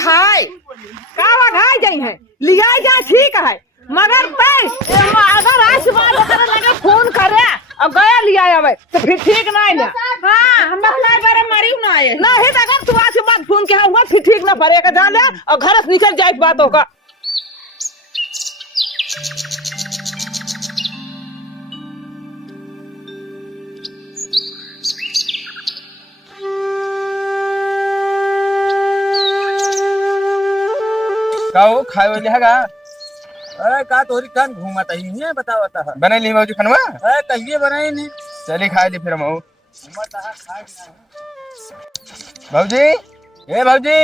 खाए जाई है लिया जा ठीक है मगर अगर आज सुबह लगे फोन करे और गया लिया आवे तो फिर ठीक नहीं ना। हाँ हम बारे मरी ना आए नहीं तो अगर तू आज के बाद फोन किया हुआ फिर ठीक ना पड़ेगा जान ले और घर से निकल जाए बात होगा। काओ खाए वाले हैगा अरे का तोरी कान घूमत ही है बताओ ता बने ली मौजी खनवा अरे कहिए बनाई नहीं चली खाए ली फिर हम घूमत है खाए भौजी ए भौजी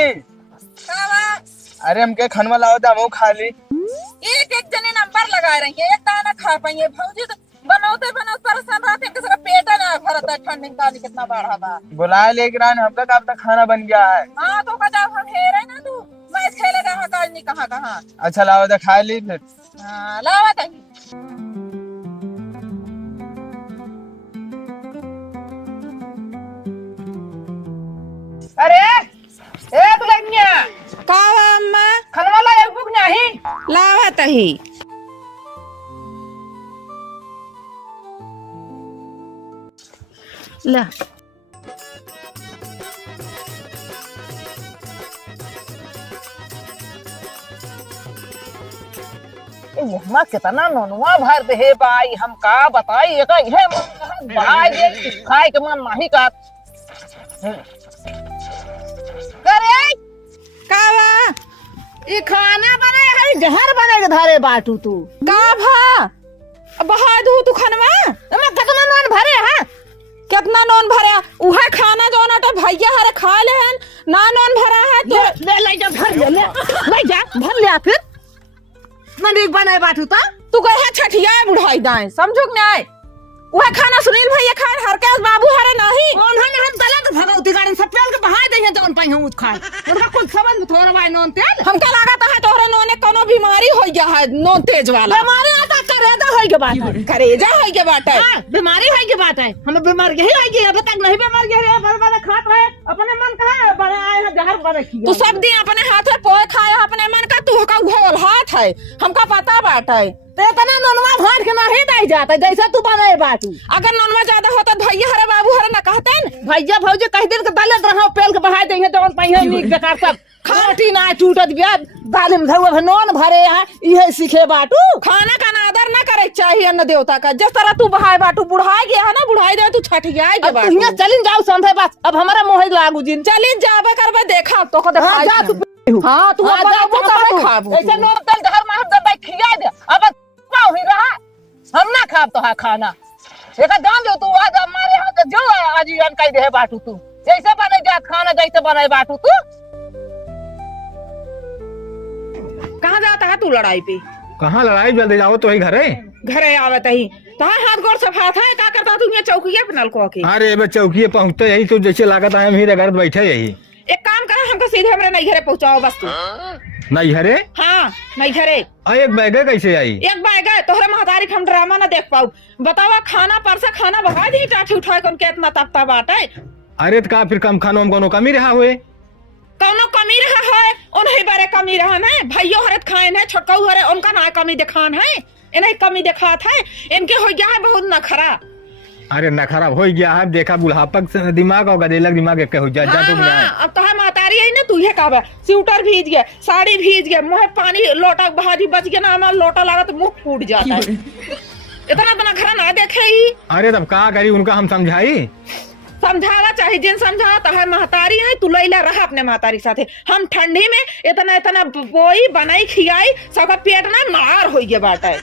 अरे हमके खनवा लाओ दा हम खा ली। एक एक जने नंबर लगा रही है एक दाना खा पाइए भौजी तो बनाते परेशान रहते किसी का पेट ना भरता है ठंडी ताली कितना बढ़ा था बुलाए लेकिन अब तक खाना बन गया है। हाँ तो का जब हम हेरे ना तू मैं खेले रहा काज नहीं कहाँ अच्छा लाओ दा खा ली फिर। हाँ लावा तही अरे ए तुलनिया का अम्मा खनवा ला एक बुक नहीं लावा तही ला ये कितना ननुआ भर दे हे भाई हम का बताई ये भाई ये खाए के मन नहीं का करे कावा ये खाना बने है जहर बने के धारे बाटू तू का भा बहा दू तू खनवा मैं कितना नॉन भरे है कितना नॉन भरे उहे खाना जो ना तो भैया हरे खा लेहन ना नॉन भरा है तो ले जा भर ले जा भर ले फिर मंदिर बनाए बाटू तू कहे छठिया बुढ़ाई दाए समझो नहीं वह खाना सुनील भैया खाए हर के बाबू हरे नहीं उन्होंने हम गलत भगवती गाड़ी सब पेल के बहाए दे जौन पाई हम खाए उनका कुछ संबंध थोड़ा भाई नॉन तेल हमका लागत है तोरे नोने कोनो बीमारी हो गया है नॉन तेज वाला बीमारी आता करेजा हो के बात है करेजा हो के बात है हां बीमारी है के बात है हम बीमार यही है कि अब तक नहीं बीमार गए बड़े खात है अपने मन का बड़े आए हैं जहर बड़े किया तू सब दिन अपने हाथ में पोए खाए अपने मन का तू का घोल हाथ है हमका पता बात है तो इतना नॉनवा भाट के नहीं दे जाता जैसा तू बनाए बाटू अगर नॉनवा ज्यादा होता भैया हरे बाबू हरे ना कहते भैया भौजी कह दिन के दलत रहो पेल के बहा देंगे जौन पहिए नीक बेकार सब खाटी ना टूटत बिया दाल में धरुआ नॉन भरे है इहे सीखे बाटू खाना का आदर ना करे चाहिए अन्न देवता का जिस तरह तू बहाए बाटू बुढ़ाई गया है ना बुढ़ाई दे तू छठ गया है बाटू तू चलिन जाओ संभे बस अब हमारा मोह लागू जिन चलिन जाबे करबे देखा तो को देखा जा तू हां तू आ जा वो खाबू ऐसे नॉन तेल घर में हम दबाई खिया दे अब ही रहा हम ना खाब तो है खाना एक दाम जो तू आज हमारे हाथ जो आजीवन कह दे बाटू तू जैसे बने जा खाना जैसे बने बाटू तू कहाँ जाता है तू लड़ाई पे कहाँ लड़ाई जल्दी जाओ तो ही घरे आवत ही तहां हाथ गोर सफा था का करता तू ये चौकीए पे नलको के अरे बे चौकीए पहुंचते यही तो जैसे लागत है हम ही घर बैठे यही एक काम कर हमको सीधे हमरे नहीं घरे पहुंचाओ बस तू नहीं घरे हाँ नहीं घरे एक बैग कैसे आई एक बैग है तोहरे महतारी हम ड्रामा ना देख पाऊ बतावा खाना परसा खाना बहा दी टाठी उठाए कौन के इतना तपता बाटे अरे तो का फिर कम खानों में कोनो कमी रहा हुए कौनो कमी रहा है उन्हें बारे कमी रहा है भाइयों हरे खान है छोटका हरे उनका ना कमी दिखान है इन्हें कमी दिखात है इनके हो गया है बहुत नखरा अरे नखरा हो गया है देखा बुढ़ापक दिमाग और गदेलक दिमाग एक हो जा हाँ, तो हाँ, अब तो है मातारी है ना तू ये कहबा स्वेटर भीज गया साड़ी भीज गया मुँह पानी लोटा बहाजी बच गया ना हमारा लोटा लगा तो मुंह फूट जाता है इतना तो नखरा ना देखे ही। अरे तब का करी उनका हम समझाई समझाना चाहिए जिन समझा तो है महतारी है तू लैला रहा अपने महतारी साथे हम ठंडी में इतना बोई बनाई खियाई सबका पेट ना नार हो गया बाटा है।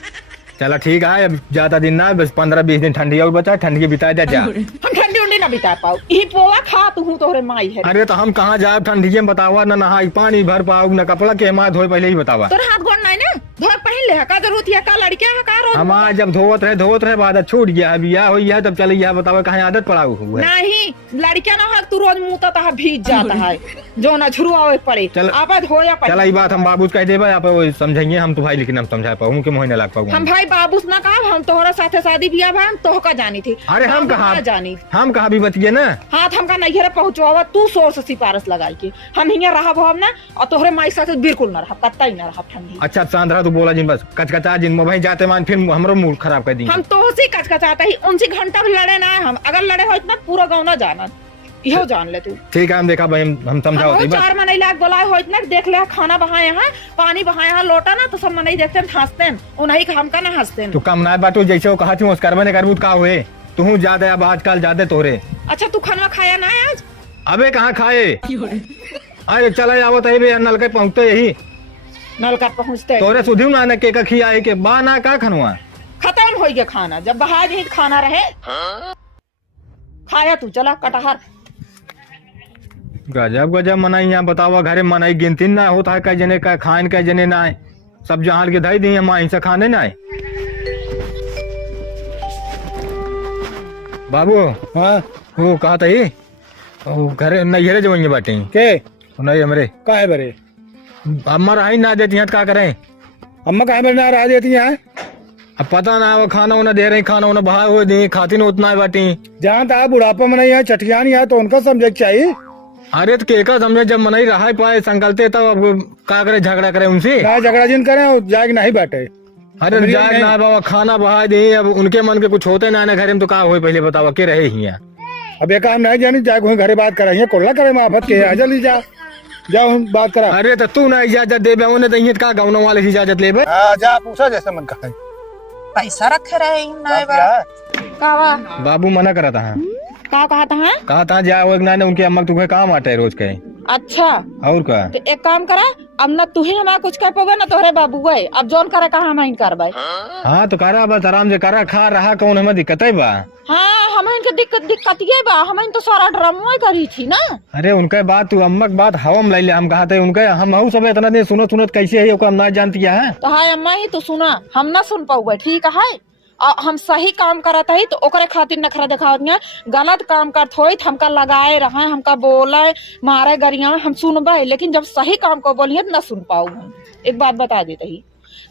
चला ठीक है अब ज्यादा दिन ना बस 15-20 दिन ठंडी और बचा ठंडी के बिता जा हम ठंडी उंडी ना बिता पाऊ यही पोवा खा तू तोहरे माई है। अरे तो हम कहाँ जाए ठंडी में बतावा ना नहाई पानी भर पाऊ ना कपड़ा के माँ धोए पहले ही बतावा तोर हाथ गोड़ नहीं ना धोक पहन ले का जरूरत है का लड़कियां है का रोज हमारा जब धोवत रहे बाद छूट गया है बिया हो गया तब चले गया बताओ कहाँ आदत पड़ा हुआ है। नहीं लड़कियां ना है तू रोज मुंह ता भीज जाता है जो ना झुरुआवे पड़े चल आबाद हो या चला ये बात हम बाबू कह देबे आप वो समझेंगे हम तो भाई लेकिन हम समझा पाऊँ के महीने लग पाऊँ हम भाई बाबूस ना कहा हम तोहरा साथे शादी बियाह भाई हम तोह का जानी थी। अरे हम कहा जानी हम कहा भी बतिए ना हाथ हमका नहीं पहुंचवावा तू सोर से सिफारिश लगाई के हम हिया रहा हम ना और तोहरे माई साथे बिल्कुल ना रहा कत्ता ही ना रहा ठंडी। अच्छा सांद्रा तू बोला जिन बस कचकचा जिन भाई जाते मान फिर हमरो मूड खराब कर दी हम तो उसी कचकचाता ही उनसे घंटा भी लड़े ना हम अगर लड़े हो इतना पूरा गाँव ना जाना इहो जान ले तू। ठीक है हम देखा भाई हम समझाओ चार मनई लाग बोलाए हो इतना देख ले खाना बहाए यहाँ पानी बहाए यहाँ लोटा ना तो सब मनई देखते हैं हंसते हैं उन्हीं का हमका ना हंसते हैं। तू कम ना बाटो जैसे वो कहा थी उस करबे ने करबूत का हुए तू ज्यादा अब आजकल ज्यादा तोरे। अच्छा तू खाना खाया ना आज अबे कहाँ खाए अरे चला आवत है नल के पहुँचते यही नल का पहुँचते तोरे सुधी ना के खिया के बा ना का खनवा खत्म हो गया खाना जब बहा जी खाना रहे खाया तू चला कटहर गजब गजब मनाई यहाँ बतावा घरे मनाई गिनती ना होता है कई जने का खान कई जने ना है सब जहां के धई दी हम से खाने ना है। बाबू हाँ वो कहा था ये वो घरे नैहरे जवइए बाटे के नहीं हमरे का है बरे अम्मा रही ना देती हैं तो क्या करें अम्मा कहाँ बरे ना रहा देती है अब पता ना वो खाना उन्हें दे रही खाना उन्हें बहा हुए दी खाती ना उतना है बाटी जहाँ तक बुढ़ापा में नहीं है चटियान है तो उनका समझ चाहिए। अरे तो केका समझे जब मनाई रहा पाए संकलते तब अब क्या करे झगड़ा करे उनसे ना झगड़ा जिन करें जाग नहीं बैठे अरे जाग ना बाबा खाना बहा दे अब उनके मन के कुछ होते ना घर में तो क्या हुए पहले बताओ के रहे ही अब ये काम नहीं जानी जाग वहीं घरे बात कराइए कोल्ला करे माफत के आ जल्दी जा जाओ बात करा। अरे तो तू ना इजाजत दे उन्हें तो का गाँव वाले की इजाजत ले जा पूछा जैसे मन का पैसा रखे रहे कावा बाबू मना करा था का कहा था जा वो ना उनके अम्मा तुम्हें काम आते है रोज कहीं। अच्छा और का तो एक काम करा अब ना तू ही हमारा कुछ कर पाओगे ना तोहरे बाबू गए अब जोन करे कहा हम करवाए। हाँ तो करा बस आराम से करा खा रहा कौन हमें दिक्कत है बा। हाँ हमें इनके दिक्कत ये बा हमें तो सारा ड्रामा करी थी ना। अरे उनके बात तू अम्मा की बात हवा में ले हम कहा थे उनके हम सब इतना दिन सुनत कैसे है हम ना जानती है तो हाय अम्मा ही तो सुना हम ना सुन पाऊंगा ठीक है हम सही काम करत है तो ओकरे खातिर नखरा दिखावत गलत काम करत हो हमका लगाए रहे हमका बोले मारे गरिया हम सुनबे लेकिन जब सही काम को बोलिए तो न सुन पाऊ हम। एक बात बता देते ही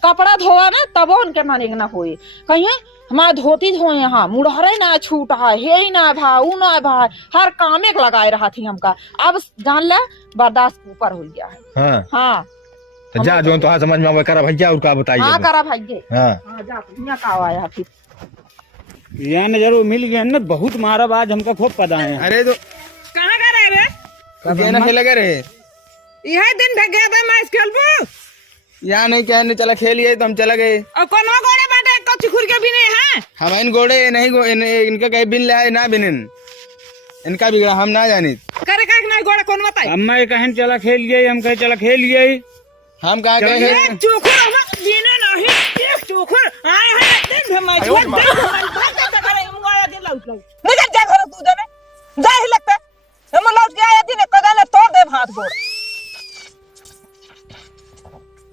कपड़ा धोआ ना तबो उनके माने ना होए कहिए हमारा धोती धोए यहाँ मुड़हरे ना छूटा है हे ना भाई ना भाई हर काम एक लगाए रहा थी हमका अब जान ले बर्दाश्त ऊपर हो गया है। हाँ तो जा जो तो समझ में आवे करा भैया और का बताइए। हाँ करा भाई हाँ जा यहाँ का आया फिर यहाँ न जरूर मिल गया ना बहुत मारा आज हमका खूब पता है। अरे तो कहाँ का रहे रे क्या ना खेले रहे यह दिन भगे था मैं खेलबू यहाँ नहीं कहने चला खेलिए तो हम चला गए और कोनो गोड़े बाटे कच्ची खुर के भी नहीं है हम इन गोड़े नहीं इनका कहीं बिन लाए ना बिन इनका बिगड़ा हम ना जानी करे का नहीं गोड़े कौन बताए अम्मा कहें चला खेलिए हम कहे चला खेलिए हम कहा एक चोखर हम बिना नहीं एक चोखर आए हैं दिन भर मैं छोड़ दे करे मुआला दे लाउट निकल जा घर तू जाने जा ही लगता हम लौट के आया दिन कगाले तोड़ दे हाथ गोड़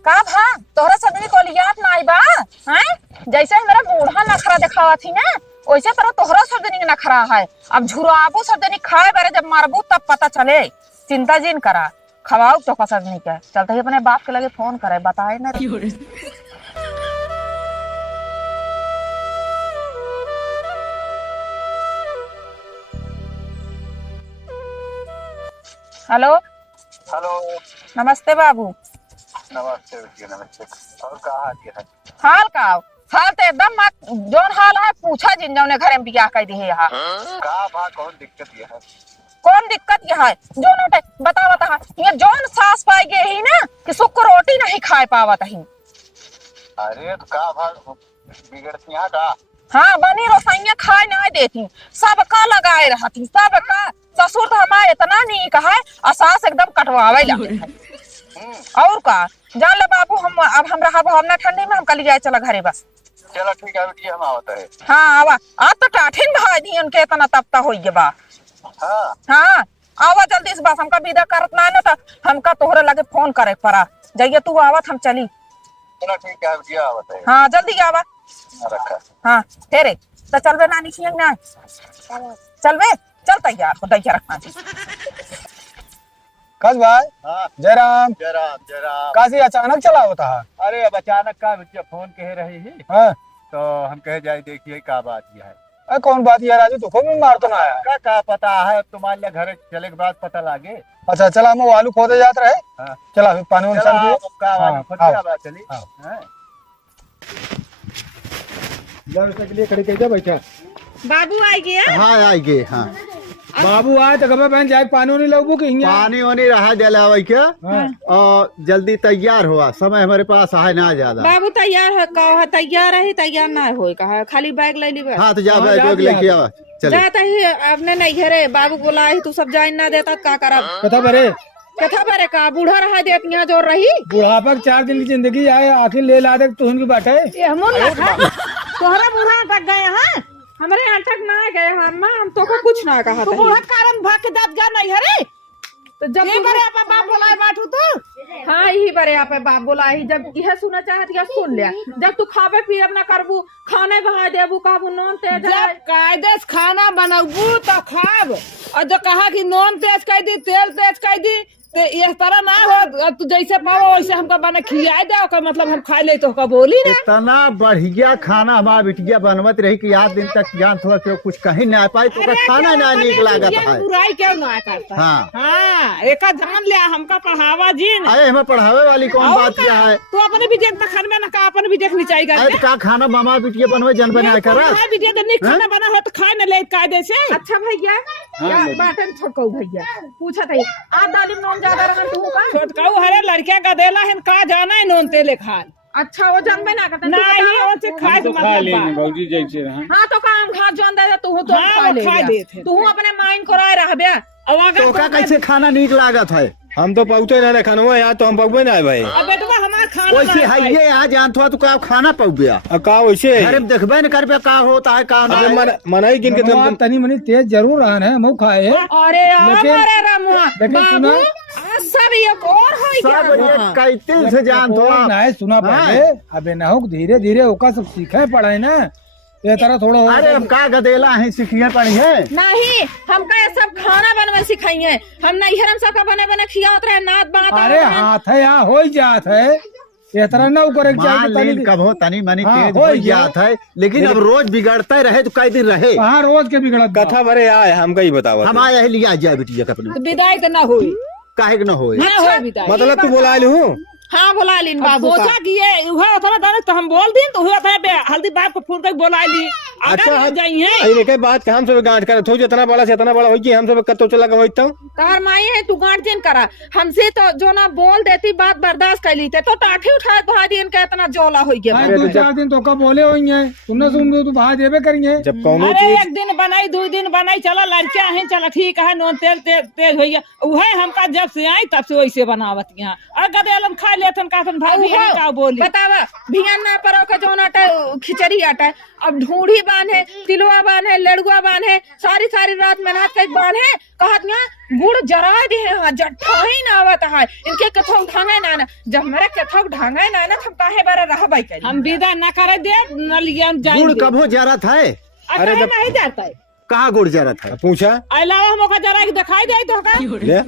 का भा तोहरा सदनी को याद ना आई बा हैं जैसे मेरा बूढ़ा नखरा दिखावा थी ना वैसे तरह तोहरा सदनी नखरा है अब झुराबू सदनी खाए बारे जब मारबू तब पता चले चिंता जिन करा खवाओ तो का सदनी के चलते ही अपने बाप के लगे फोन करे बताए ना। हेलो हेलो नमस्ते बाबू। नमस्ते नमस्ते और कहा हाल का हाल तो एकदम जोन हाल है पूछा जिन जौने घर में बियाह कर दी है यहाँ का भा कौन दिक्कत ये है कौन दिक्कत ये है जो नोटे बता ये जोन सास पाई गए ही ना कि सुख को रोटी नहीं खाए पावत ही। अरे तो का भा बिगड़ती है का हाँ बनी रोसैया खाए नहीं देती सबका लगाए रहती सबका ससुर तो हमारे इतना नहीं कहा और सास एकदम कटवावे लगे है और का जान ले बाबू हम अब हम रहा हम ना ठंडी में हम कल जाए चला घरे बस चलो ठीक है बेटी हम आवत है। हाँ आवा आज तो टाठिन भाई दी उनके इतना तपता हो गया बा। हाँ आवा जल्दी से बस हमका विदा करत ना तो हमका तोहरे लगे फोन करे पड़ा जाइए तू आवत हम चली चलो ठीक है भैया बताइए। हाँ जल्दी आवा। रखा। हाँ तेरे तो चल बे नानी छियंग ना चल बे चल तैयार को दैया रखना कस भाई हाँ जयराम जरा काशी अचानक चला होता है। अरे अब अचानक का भैया फोन कह रही है हाँ तो हम कहे जाए देखिए क्या बात यह है। अरे कौन बात यार राजू तुमको भी मार तो ना आया। का पता है अब तुम्हारे घर चले के बाद पता लागे। अच्छा चला हम आलू खोदे जात रहे। हाँ। चला फिर पानी वानी चला, सन अब का हाँ, वाली फटिया हाँ। बात चली। हाँ। हाँ। के लिए खड़ी कैसे बैठा बाबू आ गया। हाँ आई गे हाँ बाबू आए तो कब बहन जाए पानी वानी लगू कि हियां? पानी वानी रहा दिला क्या हाँ। और जल्दी तैयार हुआ समय हमारे पास है ना ज्यादा। बाबू तैयार है कहो तैयार है तैयार ना हो कहा खाली बैग ले ली बस। हाँ तो जा हाँ, बैग जा वैग लेके आवा चले। जाता ही अपने नहीं घेरे बाबू बोला ही तू सब जाइन ना देता का करब कथा बरे कथा बारे का बूढ़ा रहा देत यहाँ जोर रही बुढ़ापा के 4 दिन की जिंदगी आए आखिर ले ला दे तुहन की बात है। ये हमन लखा तोहरा बूढ़ा अटक गए हैं हमारे अटक ना गए हम तो को कुछ ना कहा था बूढ़ा कारण भाग के दाद गा नहीं हरे तो जब ये बरे आपा बाप बोलाए बाटू तो हाँ यही बरे आपे बाप बोलाए जब यह सुना चाहत या सुन लिया जब तू खावे पिए अपना करबू खाने बहा देबू कहबू नॉन तेज जब कायदे से खाना बनाबू तो खाब और जो कहा कि नॉन तेज कह दी तेल तेज कह दी तो इस तरह ना हो तू जैसे पाओ वैसे हमको बना खिलाए दे ओकर मतलब हम खा ले तो बोली ना इतना बढ़िया खाना हमारा बिटिया बनवत रही कि 8 दिन तक जान थोड़ा क्यों कुछ कहीं ना पाई तो ओकर खाना ना निक लागत है। बुराई क्यों ना करता हाँ हाँ एक जान लिया हमका पढ़ावा जी न अरे हमें पढ़ावे वाली कौन बात क्या है। तू अपने भी देख खान में ना का अपन भी देखनी चाहिए अरे का खाना मामा बिटिया बनवे जन बना कर भी दे नहीं खाना बना हो तो खाए न ले कायदे से। अच्छा भैया क्या बाटन छोटको भैया पूछा था आ दालिम नॉन ज्यादा रहन तू का छोटको हरे लड़के गदेला हन का जाना है नॉन तेले खाल। अच्छा वो जानबे ना करता नहीं वो से खाए तो खा ले मतलब भौजी जैसे रहा। हां तो काम खा जान दे तू तो खा ले तू अपने माइंड को राय रहबे अब अगर तो का कैसे खाना निक लागत है। हम तो पहुँचे ना खानवा यहाँ तो हम पहुँचे ना भाई। अब बेटवा हमार खाना वैसे है ये यहाँ जान थोड़ा तो का खाना पौ गया का वैसे घरे में देखबे न करबे का होता है का अबे ना। मनाई गिन के तुम तनी मनी तेज जरूर रहन है मुँह खाए। अरे हमारे रामुआ लेकिन बाबू सुना- आज सब एक और होई सब क्या ये कैते से जान थोड़ा नहीं सुना पहले अबे ना हो धीरे धीरे ओका सब सीखे पड़े ना ये तरह थोड़ा हो अरे अब का गदेला है सीखिए पड़ी है। नहीं हमका ये सब खाना बनवे सिखाइए हम नहीं हम सबका बने बने खियावत रहे नात बात अरे हाथ है यहाँ हो जात है ये तरह ना करे मान लीन कभो तनी मनी हाँ, तेज हो हो गया। जात है लेकिन अब रोज बिगड़ते रहे तो कई दिन रहे। कहाँ रोज के बिगड़त बा। कथा भरे आए हमका ही बताओ हम आए लिया जाए बिटिया के अपने विदाई तो ना हुई काहे के न होए। ना होई विदाई मतलब तू बोला हूँ हाँ बोला लीन बाबू सोचा कि ये हुआ था ना तो हम बोल दिन तो हुआ था हल्दी बाप को फोन कर बोला ली अच्छा, अगर जाइए अरे के बात हम सब गांठ कर थो जितना बड़ा से इतना बड़ा होई कि हम सब कतो चला के होइतो तार माई है तू गार्जियन करा हमसे तो जो ना बोल देती बात बर्दाश्त कर ली थे तो टाठी उठा भा दिन का इतना जोला हो गया भाई 2-4 दिन तो का बोले होंगे तुमने सुन दो तो बाहर देवे करेंगे। जब कौनो अरे चीज एक दिन बनाई 2 दिन बनाई चलो लड़कियां हैं चलो ठीक है नॉन तेल तेज हो गया वह हमका जब से आई तब से वैसे बनावत यहाँ और गदेलन खा लेथन काथन भाभी का बोली बतावा भियन ना परो का जो आटा खिचड़ी आटा अब ढूंढी बांधे तिलवा बांधे लड़ुआ बांधे सारी सारी रात मेहनत कर बांधे कहत यहाँ गुड़ जरा दे हाँ जट्ठा ही ना आवत है इनके कथो ढांगे ना जब मेरे कथो ढांगे ना हम काहे बारे रहबाई कर हम विदा ना करे दे न लिया जाए गुड़ कभो जरत है। अरे नहीं जाता है कहाँ गुड़ जरत है। पूछा अलावा हमका जरा के दिखाई दे तो का ले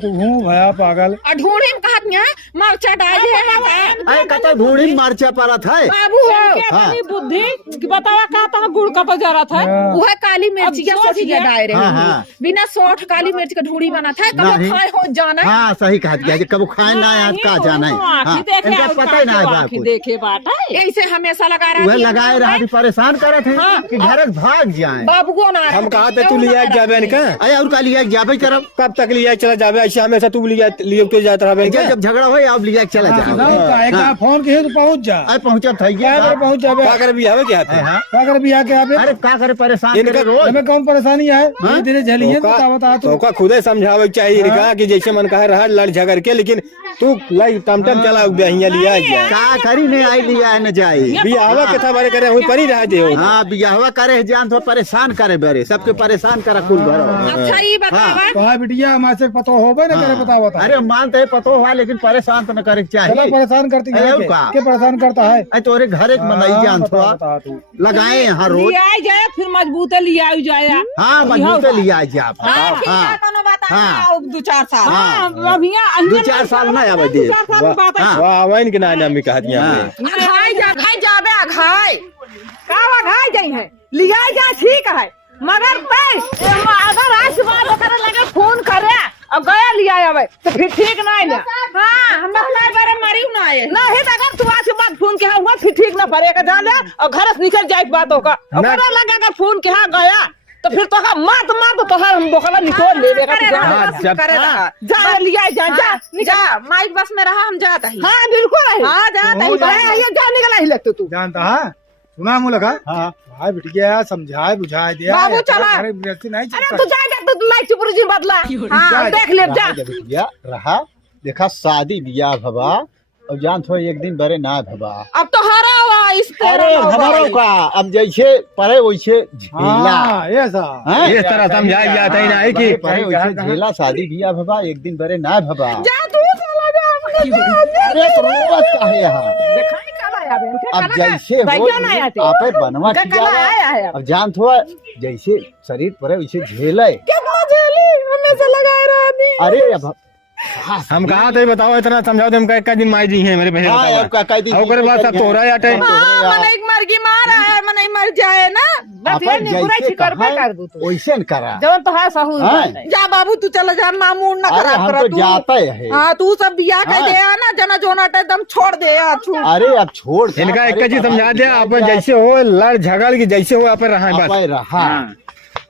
तो हूँ भया पागल और ढूंढी में कहत यहाँ मरचा डाल है अरे कतो ढूंढी मरचा परत है। बाबू हाँ। बुद्धि बतावा का था गुड़ का तो जरा था हाँ। वह काली मिर्च का सोच गया डायरे हाँ, हाँ। बिना सोठ काली मिर्च का ढूंढी बना था कब नहीं। खाए हो जाना हाँ सही कहा गया कबो खाए ना आज का जाना है। हाँ, इनका पता ही ना है बाप को। देखे बाटा ऐसे हमेशा लगा रहा वह लगाए रहा परेशान करे थे कि घर भाग जाए। बाबू को ना हम कहा थे तू लिया जाबे इनका अरे और का लिया जाबे तरफ कब तक लिया चला जाबे ऐसे हमेशा तू लिया लिए तो जाता रहा इनका जब झगड़ा हो अब लिया के चला जाओ। फोन किए तो पहुँच जा अरे पहुंचा था क्या करे पहुँच जाबे क्या कर भी आवे क्या पे हाँ। क्या करे बिया के आवे अरे का करे परेशान इनका करे रोज। हमें कौन परेशानी है धीरे धीरे झेलिए बता बता तो का खुदे समझावे चाहिए इनका कि जैसे मन कहे रहा लड़ झगड़ के लेकिन तू लाई टमटम चला यहाँ लिया जाए का करी नहीं आई लिया है न जाई बियाहवा के था बारे करे हुई परी रह दे हो हाँ बियाहवा करे जान तो परेशान करे बेरे सबके परेशान करा कुल भरो अच्छा ये बतावा तो हाँ बिटिया हमारे से पतो होबे ना करे पता बता अरे मानते है पतो हुआ लेकिन परेशान तो न करे के चला चाहिए परेशान करती है अरे का? के परेशान करता है अरे तोरे घर एक मनाई जान थोड़ा बता तू लगाए यहाँ रोज लिया जाए फिर मजबूत लिया जाए हाँ मजबूत लिया जा आप हाँ ठीक है हाँ कोनो बात हाँ। नहीं 2-4 साल हाँ। हाँ अभिया 2-4 साल ना आवे दे 2-4 साल की बात है हाँ। वाह वैन के नाम में कहत यहाँ पे घाई जाबे घाई कावा घाई जाई है लिया जा ठीक है मगर पे अगर आज बात करे लगे फोन करे अब गया लिया आवे तो फिर ठीक नहीं ना हां हम अपना बारे मारी ना आए नहीं तो अगर तू आज बात फोन के हुआ फिर ठीक ना पड़ेगा जान ले और घर से निकल जाए बात होगा अगर लगेगा फोन के गया तो फिर तो मात तो हम बोखला निकोल ले लेगा जा लिया जा माइक बस में रहा हम जाता ही हां बिल्कुल हां जाता ही ये जा निकला ही लगतो तू जानता है सुना मुझे लगा हाँ भाई बिटिया समझाए बुझाए दिया बाबू चला। अरे गृहस्थी नहीं अरे चलता तू जाएगा तो लाइट चुप जी बदला हां देख ले जा बिटिया रहा देखा शादी बियाह भवा और जान थो एक दिन बरे ना भवा अब तो हरा हुआ इस अरे हमारो का अब जैसे परे वैसे झेला हाँ ऐसा हैं? इस तरह समझाया जाता ही नहीं कि परे वैसे झेला शादी बियाह भवा एक दिन बरे ना भवा जा तू चला जा अरे तो रोवत काहे यहाँ दिखाई काला आया बहन अब जैसे हो आपे बनवा कला आया है अब जान थो जैसे शरीर परे वैसे झेले कितना झेली हमेशा लगाए रहा अरे अब हम कहा थे बताओ इतना समझाओ हम का दिन माई जी है मेरे पहले हाँ, अब का कह दी बताओ ओकरे बाद सब तोहरा आटे मने एक मर की मार है मने मर जाए ना बस ये नहीं बुरा छिकर पे कर दू तू वैसे न करा जब तो है सहू हाँ। जा बाबू तू चला जा मामून ना अरे खराब हम कर तो तू जाते है हां तू सब बिया कह हाँ। दे ना जना जोनाटे एकदम छोड़ दे छू अरे अब छोड़ इनका एक चीज समझा दिया अपन जैसे हो लड़ झगड़ की जैसे हो अपन रहा बस आपे रहा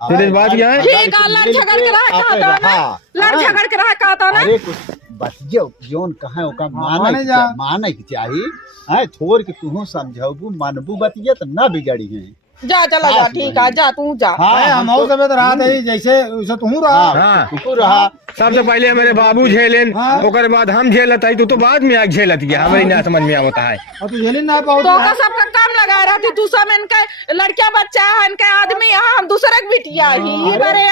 फिर इस बात क्या है ठीक है लड़ झगड़ के रहा आपे कहता ना रहा। लड़ झगड़ के रहा कहता ना अरे कुछ बतिया जोन कहा ओका माने माने जा। माने के चाहिए है थोर के तू समझाबू मानबू बतिया तो ना बिगड़ी है जा चला जा ठीक है जा तू जा अरे हम और सब रहा था जैसे वैसे तू रहा हाँ तू रहा सबसे पहले मेरे बाबू झेलेन हाँ। ओकर बाद हम झेलत है तो बाद में आग झेलत गया हमारे ना समझ में आवता है और तू झेली ना पाओ तो का सबका काम लगा रहा थी तू सब इनके लड़कियां बच्चा है इनके आदमी यहाँ हम दूसरे की बिटिया ही बरे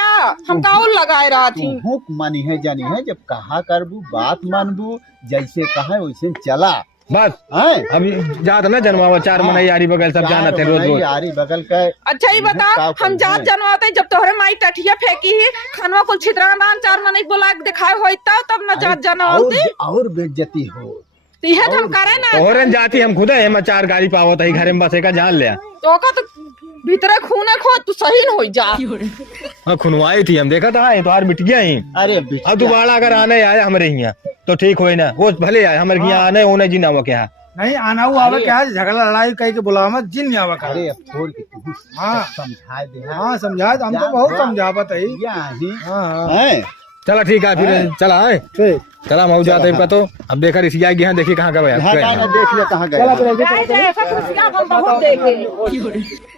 हम काउल लगाए रहा थी तू मानी है जानी है जब कहा करबू बात मानबू जैसे कहा वैसे चला बस है अभी जात ना जनवावा 4 मना यारी बगल सब जाना थे रोज रोज यारी बगल का अच्छा ही बता हम जात जनवाते जब तोहरे माई टठिया फेंकी ही खनवा कुल छितरादान 4 मना बोला दिखाए होता तब न जात जनवाते और बेइज्जती हो इहे तो हम करे ना तोहरन जाती हम खुद है 4 गाड़ी पावत है घर में बस एक जान ले तो का तो भीतरे खूने खो तू सही न हो जा खुनवाई थी हम देखा था तो हार मिट गया ही अरे अब दोबारा अगर आने आए हमारे यहाँ तो ठीक हो ना वो भले आए हमारे यहाँ आने होने जी ना वो क्या नहीं आना हुआ आवे क्या है, झगड़ा लड़ाई कह के बुलावा मत जिन में आवा अरे अब छोड़ के तू हाँ। समझा दे हाँ समझा हम तो बहुत समझावत है यही हाँ है चला ठीक है फिर चला है ठीक चला मऊ जाते का तो अब देखा रिसिया गया देखी कहाँ का हाँ, भैया देख ले कहाँ गया ऐसा कुछ क्या हम बहुत देखे